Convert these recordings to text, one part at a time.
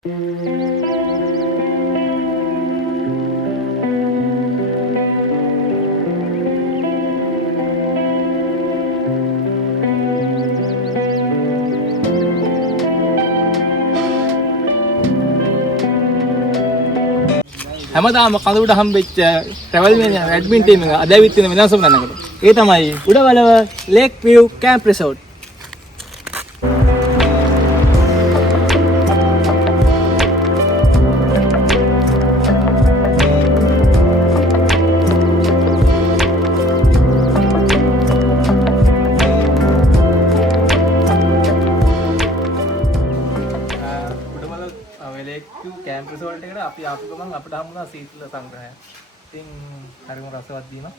හැමදාම කඳුඩ හම්බෙච්ච travel admin team එක අද ඇවිත් තියෙන වෙනසම නැනකට. ඒ තමයි Udawalawa lake view camp resort. Camp resort එකට අපි ආපු ගමන් අපිට හම්බුණා සීතල සංග්‍රහය. ඉතින් හරිම රසවත් දීමක්.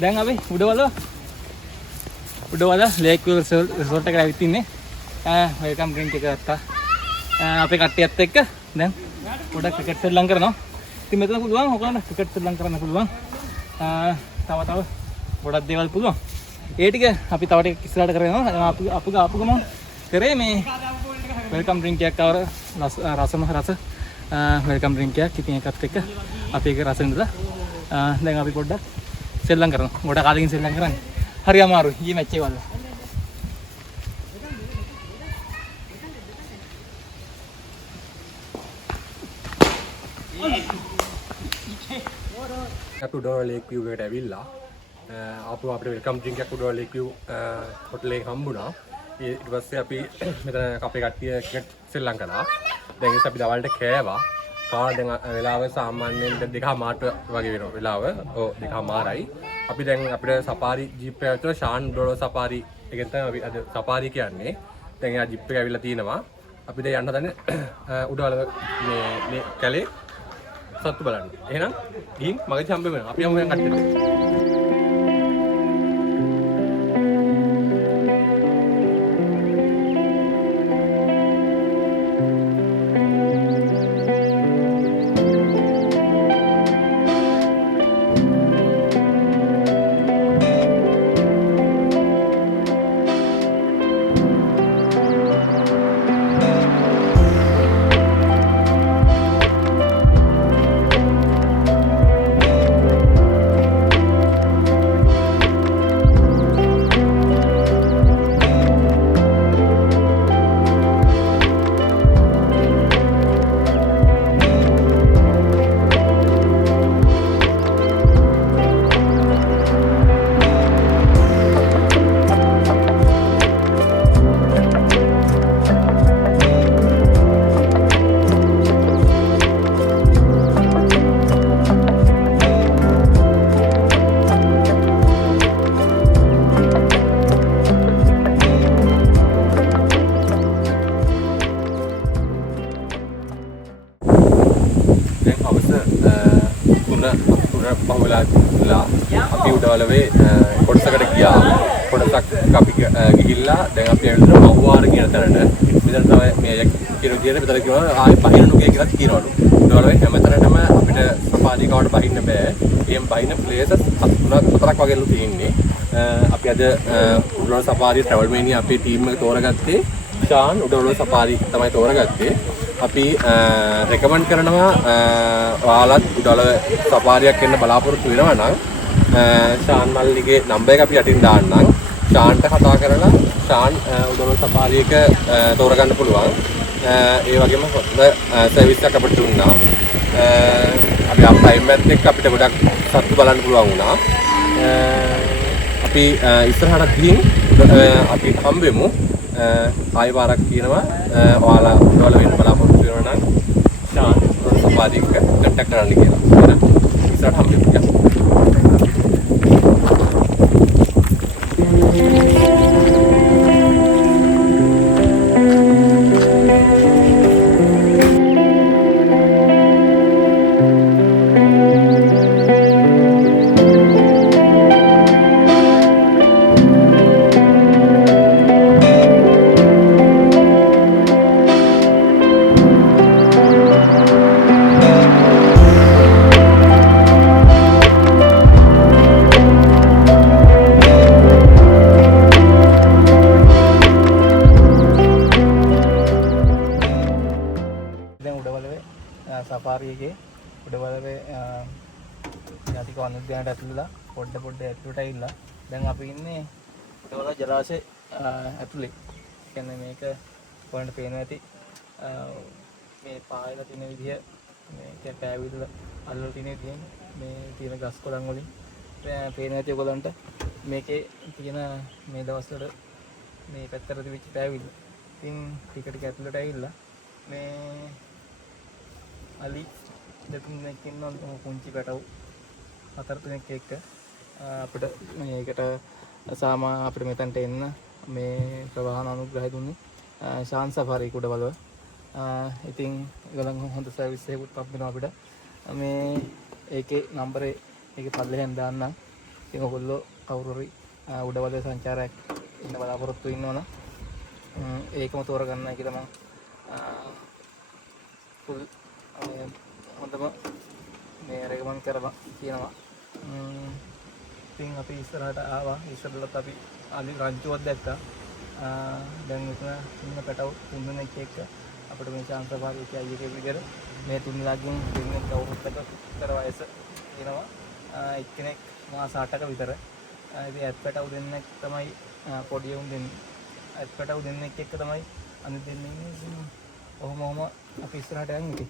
දැන් අපි උඩවල ලේක් විව් රිසෝට් එකට ඇවිත් ඉන්නේ. වෙල්කම් ඩ්‍රින්ක් එක ගත්තා. අපේ කට්ටියත් එක්ක දැන් පොඩක් ක්‍රිකට් සෙල්ලම් කරනවා. ඉතින් මෙතන පුළුවන් ඔයගොල්ලන්ට ක්‍රිකට් සෙල්ලම් කරන්න පුළුවන්. තව ගොඩක් දේවල් පුළුවන්. ඒ ටික අපි තව ටික ඉස්සරහට කරගෙනවා. අපි ආපු ගමන් කරේ මේ වෙල්කම් ඩ්‍රින්ක් එකක් ආවර රස වෙල්කම් ඩ්‍රින්ක් එකක්. ඉතින් ඒකත් එක්ක අපි ඒක රස විඳලා දැන් අපි පොඩ්ඩක් සෙල්ලම් කරනවා. ගොඩක් කාලෙකින් සෙල්ලම් කරන්නේ. හරි අමාරුයි. ඊයේ මැච් එක වල. අපි උඩවල ලේක් විව් එකට ඇවිල්ලා ආපහු අපිට වෙල්කම් ඩ්‍රින්ක් එකක් උඩවල ලේක් විව් හොටලේ හම්බුණා. ඊට පස්සේ අපි මෙතන අපේ කට්ටිය ක්‍රිකට් සෙල්ලම් කළා. දැන් අපි දවල්ට කෑවා. දැන් වෙලාව සාමාන්‍යයෙන් 2:00 වගේ වෙනවා වෙලාව. ඔව් 2:00යි. අපි දැන් අපිට සපාරි ජීප් එකක් ඇතුළේ ෂාන් ඩොලර් සපාරි එකෙන් තමයි අපි අද සපාරි කියන්නේ. දැන් එයා ජීප් එක ඇවිල්ලා තිනවා. අපි දැන් යන්න හදන්නේ උඩවල මේ කැලේ සත්තු බලන්න. එහෙනම් ගිහින් මගේ හම්බෙමු වෙනවා. අපි යමු දැන් කට්ටියට. අපි උඩවලවේ කොටසකට ගියා. කොටසක් අපි ගිහිල්ලා දැන් අපි ඇවිල්ලා මව්වාර කියන තැනට. මෙතන තමයි මේ කියන විදිහට මෙතන කියනවා ආයෙ බහින්න නුගේ කියලා කියනවලු. උඩවලවේ හැමතැනටම අපිට සෆාරි කවට බහින්න බෑ. එහෙම බහින්න ප්ලේසස් 4ක් වගේලු තියෙන්නේ. අපි අද උඩවල සෆාරි ට්‍රැවල් මේනියා අපේ ටීම් එක තෝරගත්තේ ෂාන් උඩවල සෆාරි තමයි තෝරගත්තේ. අපි රෙකමන්ඩ් කරනවා ඔයාලත් උඩවල සෆාරියක් එන්න බලාපොරොත්තු වෙනවා නම් ෂාන් මල්ලිගේ නම්බර් එක අපි යටින් දාන්නම්. ෂාන්ට කතා කරලා ෂාන් උඩවල සෆාරි එක තෝරගන්න පුළුවන්. ඒ වගේම හොඳ සර්විස් එකක් අපිට දුන්නා. අපි ආපු ටයිම් එකත් එක්ක අපිට ගොඩක් සතුටු බලන්න පුළුවන් වුණා. අපි ඉස්සරහට ගිහින් අපි හම්බෙමු. ආයෙ පාරක් කියනවා ඔයාලා උඩවල වෙන්න බලාපොරොත්තු වෙනවා නම් ෂාන් සෆාරි එක කන්ටැක්ට් කරන්න කියලා. හරි. ඉස්සරහට හම්බෙමු. සෆාරි එකේ උඩවලවේ ජාතික වනෝද්‍යානයට ඇතුළලා පොඩ්ඩ ඇතුළට ඇවිල්ලා දැන් අපි ඉන්නේ උඩවල ජලාශය ඇතුලේ. කියන්නේ මේක ඔයන්ට පේනවා ඇති මේ පායලා තියෙන විදිය මේක පෑවිල අල්ලලා තියෙන විදිය මේ තියෙන ගස් කොළන් වලින් පේනවා ඇති ඔයගලන්ට මේකේ තියෙන මේ දවස්වල මේ පැත්තට තිබිච්ච පෑවිල. ඉතින් ටික ඇතුළට ඇවිල්ලා මේ අලි දෙතුනෙක් ඉන්නවා පුංචි පැටවු 4 එක්ක අපිට මේකට අපිට මෙතනට එන්න මේ ප්‍රවාහන අනුග්‍රහය දුන්නේ ශාන් සෆාරි කුඩවලව. ඉතින් ඒගොල්ලන් හොඳ සර්විස් එකකුත් පම්පිනවා අපිට. මේ ඒකේ නම්බරේ ඒකේ පල්ලෙහෙන් දාන්නම්. ඉතින් ඔයගොල්ලෝ කවුරු හරි උඩවලේ සංචාරයක් ඉන්න බලාපොරොත්තු වෙනවනම් ඒකම තෝරගන්නයි කියලා මම ෆුල් හොඳම මේ රෙකමන්ඩ් කරලා කියනවා. ඉතින් අපි ඉස්සරහට ආවා. ඉස්සරලත් අපි අලි රංචුවක් දැක්කා. දැන් මෙතන ඉන්න පැටව 3 දෙනෙක් එක්ක අපිට මේ ශාන් සෆාරි එකේ අයියගේ විදිහට මේ 3 දෙනාගෙන් දෙන්නෙක් අවුරුද්දක විතර වයස වෙනවා. එක්කෙනෙක් මාස 8ක විතර. ඉතින් ඇත් පැටව දෙන්නෙක් තමයි පොඩි උන් දෙන්නේ. ඇත් පැටව දෙන්නෙක් එක්ක තමයි අනිත් දෙන්නේ ඉන්නේ. ඔහොම අපි ඉස්සරහට යන් ඉතින්.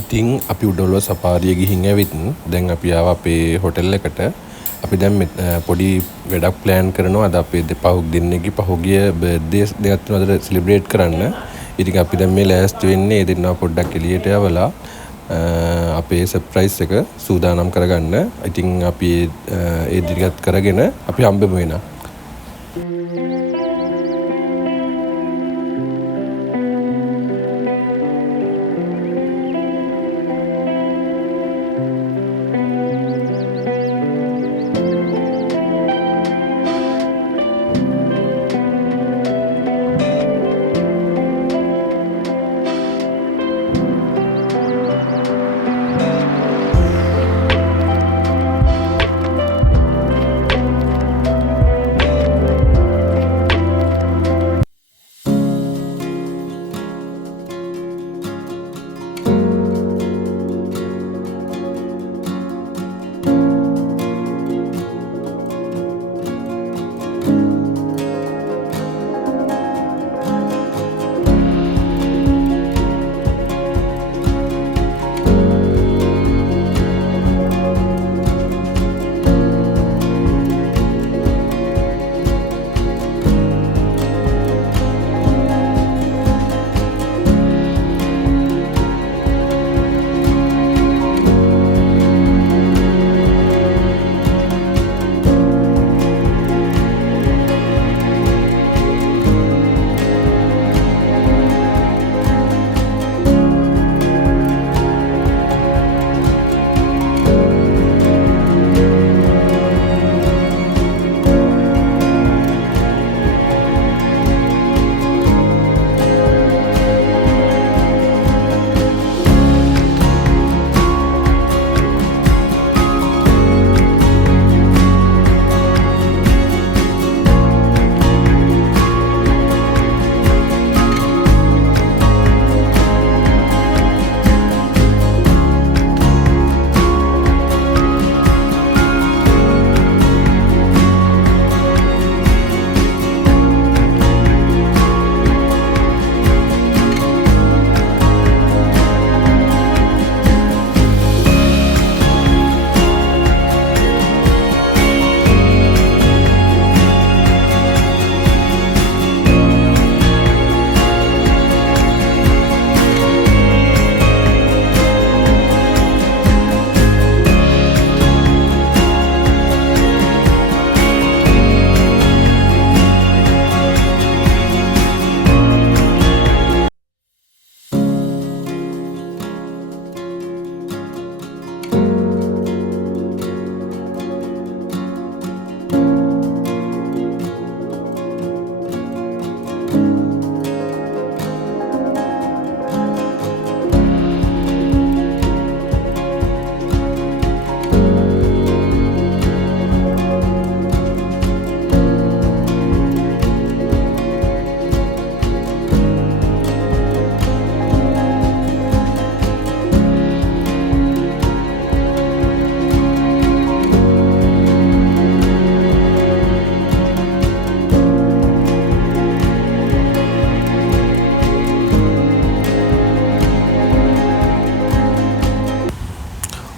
ඉතින් අපි උඩවල සෆාරිය ගිහින් ඇවිත් දැන් අපි ආව අපේ හොටෙල් එකට. අපි දැන් පොඩි වැඩක් ප්ලෑන් කරනවා. අද අපේ දෙන්නෙක්ගේ පහුගිය බර්ත්ඩේස් දෙකක් තුනකට සෙලිබ්‍රේට් කරන්න. ඉතින් අපි දැන් මේ ලෑස්ති වෙන්නේ ඒ දෙන්නා පොඩ්ඩක් එළියට යවලා අපේ සර්ප්‍රයිස් එක සූදානම් කරගන්න. ඉතින් අපි ඒ දිගත් කරගෙන අපි හම්බෙමු වෙනවා.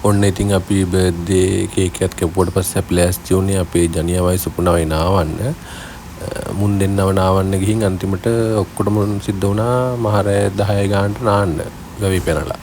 ඔන්න ඉතින් අපි බර්ත්ඩේ කේක් එකත් කැපුවට පස්සේ අපි ලෑස්ති වුණේ අපේ ජනියා වයස පුණාවේ නාවන්න. මුන් දෙන්නව නාවන්න ගිහින් අන්තිමට ඔක්කොටම සිද්ධ වුණා මහරෑ 10 ගානට නාන්න ගවි පැනලා.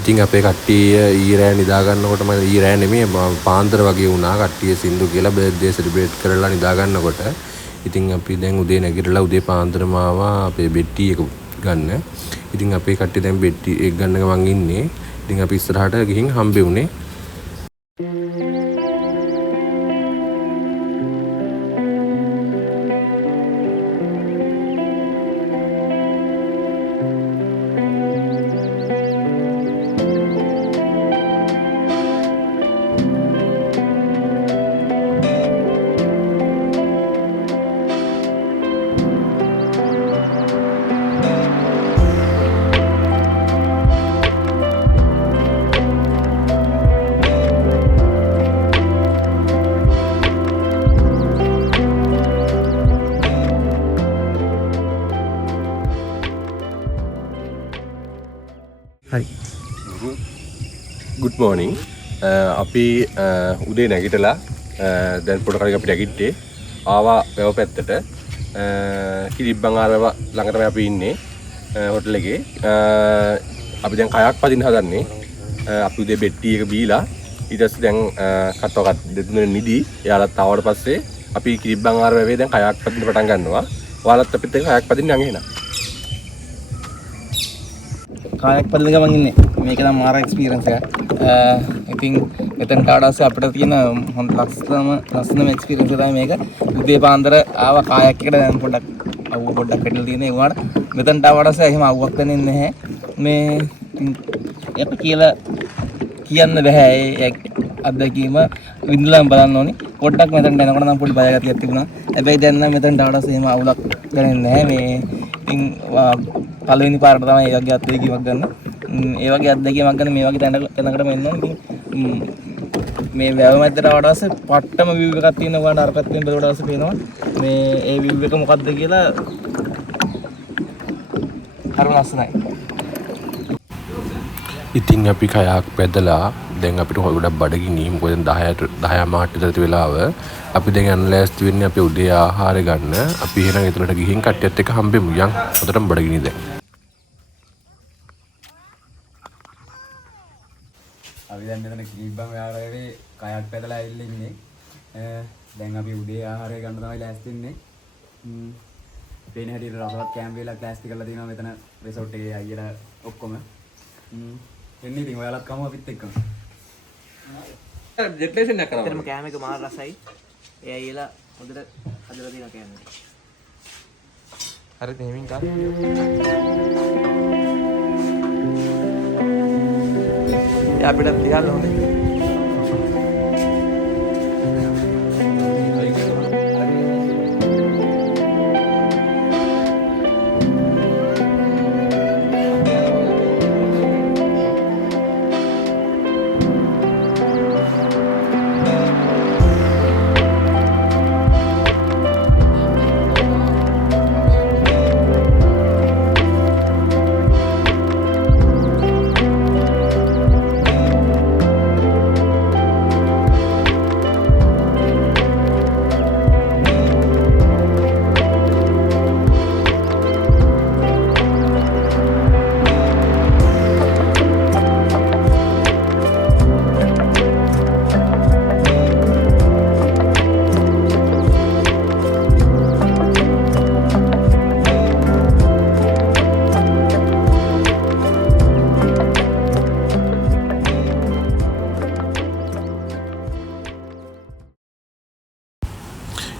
ඉතින් අපේ කට්ටිය ඊරෑ නිදා ගන්නකොට මම ඊරෑ නෙමෙයි පාන්දර වගේ වුණා කට්ටිය සින්දු කියලා බර්ත්ඩේ සෙලිබ්‍රේට් කරලා නිදා ගන්නකොට. ඉතින් අපි දැන් උදේ නැගිටලා උදේ පාන්දරම ආවා අපේ බෙට්ටි එක ගන්න. ඉතින් අපේ කට්ටිය දැන් බෙට්ටි එක ගන්න ගමන් ඉන්නේ. ඉතින් අපි ඉස්සරහට ගිහින් හම්බෙුනේ. Good morning. අපි උදේ නැගිටලා දැන් පොඩ කලක අපිට නැගිට්ටේ ආවා වැව පැත්තට කිරිබ්බන් ආරව ළඟටම අපි ඉන්නේ හොටල් එකේ. අපි දැන් කයක් පදින්න හදන්නේ. අපි උදේ බෙට්ටි එක බීලා ඊට පස්සේ දැන් කට්ටෝකත් දෙතුනේ නිදි. එයාලත් ආවට පස්සේ අපි කිරිබ්බන් ආරව වැවේ දැන් කයක් පදින්න පටන් ගන්නවා. ඔයාලත් අපිත් එක්ක කයක් පදින්න යන් එහෙනම්. කායක් පදින ගමන් ඉන්නේ. මේක නම් මාර එක්ස්පීරියන්ස් එකක්. ඉතින් මෙතන කාඩාස්සේ අපිට තියෙන හොඳ ලස්සනම එක්ස්පීරියන්ස් එක තමයි මේක. උදේ පාන්දර ආවා කායක් එකට දැන් පොඩ්ඩක් අවුව පොඩ්ඩක් කැඩලා තියෙන ඒ වුණාට මෙතනට ආවට පස්සේ එහෙම අවුවක් දැනෙන්නේ නැහැ. මේ අපි කියලා කියන්න බෑ ඒ අත්දැකීම විඳලා බලන්න ඕනි. පොඩ්ඩක් මෙතනට එනකොට නම් පොඩි බය ගතියක් තිබුණා. හැබැයි දැන් නම් මෙතනට ආවට පස්සේ එහෙම අවුලක් දැනෙන්නේ නැහැ. මේ ඉතින් පළවෙනි පාරට තමයි මේ වගේ අත්දැකීමක් ගන්න. ඒ වගේ අත්දැකීමක් ගන්න මේ වගේ තැනකටම එන්න ඕනේ. මේ වැව මැදට ආවට පස්සේ පට්ටම view එකක් තියෙනවා. ඔයාලට අර පැත්තෙන් බලවට පස්සේ පේනවා මේ ඒ view එක මොකක්ද කියලා. හරිම ලස්සනයි. ඉතින් අපි කයක් පැදලා දැන් අපිට ගොඩක් බඩගිනි. මොකද 10 මාට විතර වෙලාව අපි දැන් යන්න ලෑස්ති වෙන්නේ අපේ උදේ ආහාරය ගන්න. අපි එහෙනම් එතනට ගිහින් කට්ටියත් එක්ක හම්බෙමු. යන් හොඳටම බඩගිනි දැන්. අපි දැන් මෙතන කිරිබ්බම් යාරේ කයක් පැදලා ඇවිල්ලා ඉන්නේ. දැන් අපි උදේ ආහාරය ගන්න තමයි ලෑස්ති වෙන්නේ. පේන හැටියට රසවත් කැම්ප් එකක් ලෑස්ති කරලා තියෙනවා මෙතන රිසෝට් එකේ අයියලා ඔක්කොම. එන්නේ ඉතින් ඔයාලත් කමු අපිත් එක්කම. ජෙට්ලේෂන් එක කරනවා. ඇත්තටම කෑම එක මාර රසයි. ඒ අයියලා හොඳට හදලා තියෙන කෑම එක. හරි දෙමින් ගන්න. අපිට තියන්න ඕනේ.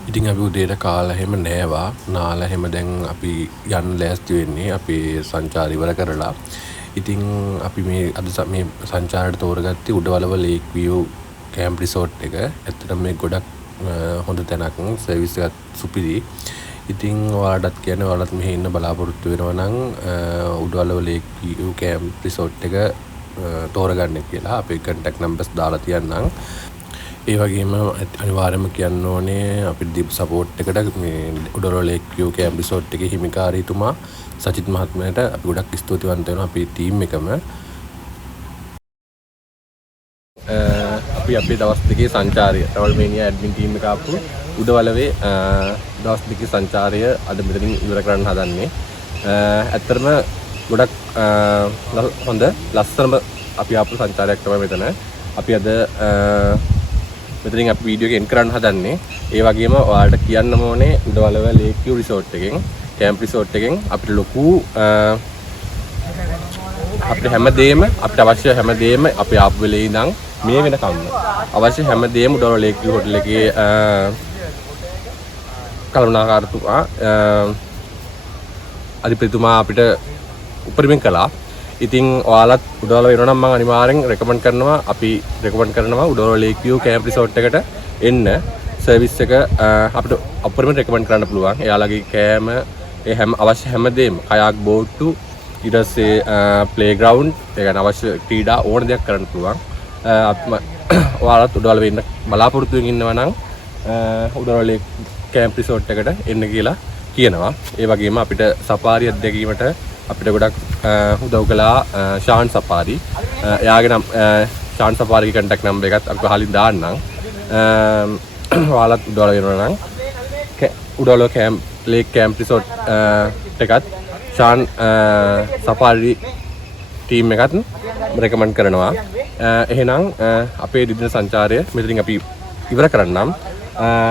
ඉතින් අපි උදේට කාලා හැම නෑවා. නාලා හැම දැන් අපි යන්න ලෑස්ති වෙන්නේ අපේ සංචාරය ඉවර කරලා. ඉතින් අපි මේ අද මේ සංචාරයට තෝරගත්තේ උඩවලව ලේක් විව් කැම්ප් රිසෝට් එක. ඇත්තටම මේ ගොඩක් හොඳ තැනක්. සර්විස් එකත් සුපිරි. ඉතින් ඔයාලටත් කියන්නේ ඔයාලත් මෙහි ඉන්න බලාපොරොත්තු වෙනවා නම් උඩවලව ලේක් විව් කැම්ප් රිසෝට් එක තෝරගන්න කියලා අපේ කන්ටැක්ට් නම්බර්ස් දාලා තියන්නම්. ඒ වගේම අනිවාර්යයෙන්ම කියන්න ඕනේ අපිට දීපු සපෝට් එකට මේ උඩවලව ලේක් විව් කැම්ප් රිසෝට් එකේ හිමිකාරීතුමා සචිත් මහත්මයාට අපි ගොඩක් ස්තුතිවන්ත වෙනවා අපේ ටීම් එකම. අපි අපේ දවස් දෙකේ සංචාරය ට්‍රැවල්මේනියා ඇඩ්මින් ටීම් එක ආපු උඩවලවේ දවස් දෙකේ සංචාරය අද මෙතනින් ඉවර කරන්න හදන්නේ. ඇත්තටම ගොඩක් හොඳ ලස්සනම අපි ආපු සංචාරයක් තමයි මෙතන. අපි අද මෙතනින් අපි වීඩියෝ එක එන්ඩ් කරන්න හදන්නේ. ඒ වගේම ඔයාලට කියන්න ඕනේ උඩවලව ලේක් විව් රිසෝට් එකෙන් කැම්ප් රිසෝට් එකෙන් අපිට ලොකු අපිට හැමදේම අපිට අවශ්‍ය හැමදේම අපි ආපු වෙලේ ඉඳන් මේ වෙනකම්ම අවශ්‍ය හැමදේම උඩවලව ලේක් විව් හොටල් එකේ කළමනාකාරතුමා අධිපතිතුමා අපිට උපරිමයෙන් කළා. ඉතින් ඔයාලත් උඩවලව වෙනවා නම් මම අනිවාර්යෙන් රෙකමන්ඩ් කරනවා. අපි රෙකමන්ඩ් කරනවා උඩවලව ලේක් විව් කැම්ප් රිසෝට් එකට එන්න. සර්විස් එක අපිට අපරිමයෙන් රෙකමන්ඩ් කරන්න පුළුවන්. එයාලගේ කෑම ඒ හැම අවශ්‍ය හැමදේම කයාක් බෝට්ටු ඊට පස්සේ ප්ලේ ග්‍රවුන්ඩ් ඒ කියන්නේ අවශ්‍ය ක්‍රීඩා ඕන දෙයක් කරන්න පුළුවන්. ඔයාලත් උඩවලව ඉන්න බලාපොරොත්තු වෙමින් ඉන්නවා නම් උඩවලව ලේක් කැම්ප් රිසෝට් එකට එන්න කියලා කියනවා. ඒ වගේම අපිට සෆාරි අත්දැකීමට අපිට ගොඩක් උදව් කළා ෂාන් සෆාරි. එයාගේ නම් ෂාන් සෆාරිගේ කන්ටැක්ට් නම්බර් එකත් අපි පහලින් දාන්නම්. ඔයාලත් උඩවලව වෙනවා නම් උඩවලව ලේක් කැම්ප් රිසෝට් එකත් ෂාන් සෆාරි ටීම් එකත් රෙකමන්ඩ් කරනවා. එහෙනම් අපේ දින සංචාරය මෙතනින් අපි ඉවර කරන්නම්.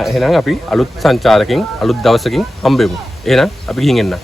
එහෙනම් අපි අලුත් සංචාරකින් අලුත් දවසකින් හම්බෙමු. එහෙනම් අපි ගිහින් එන්න.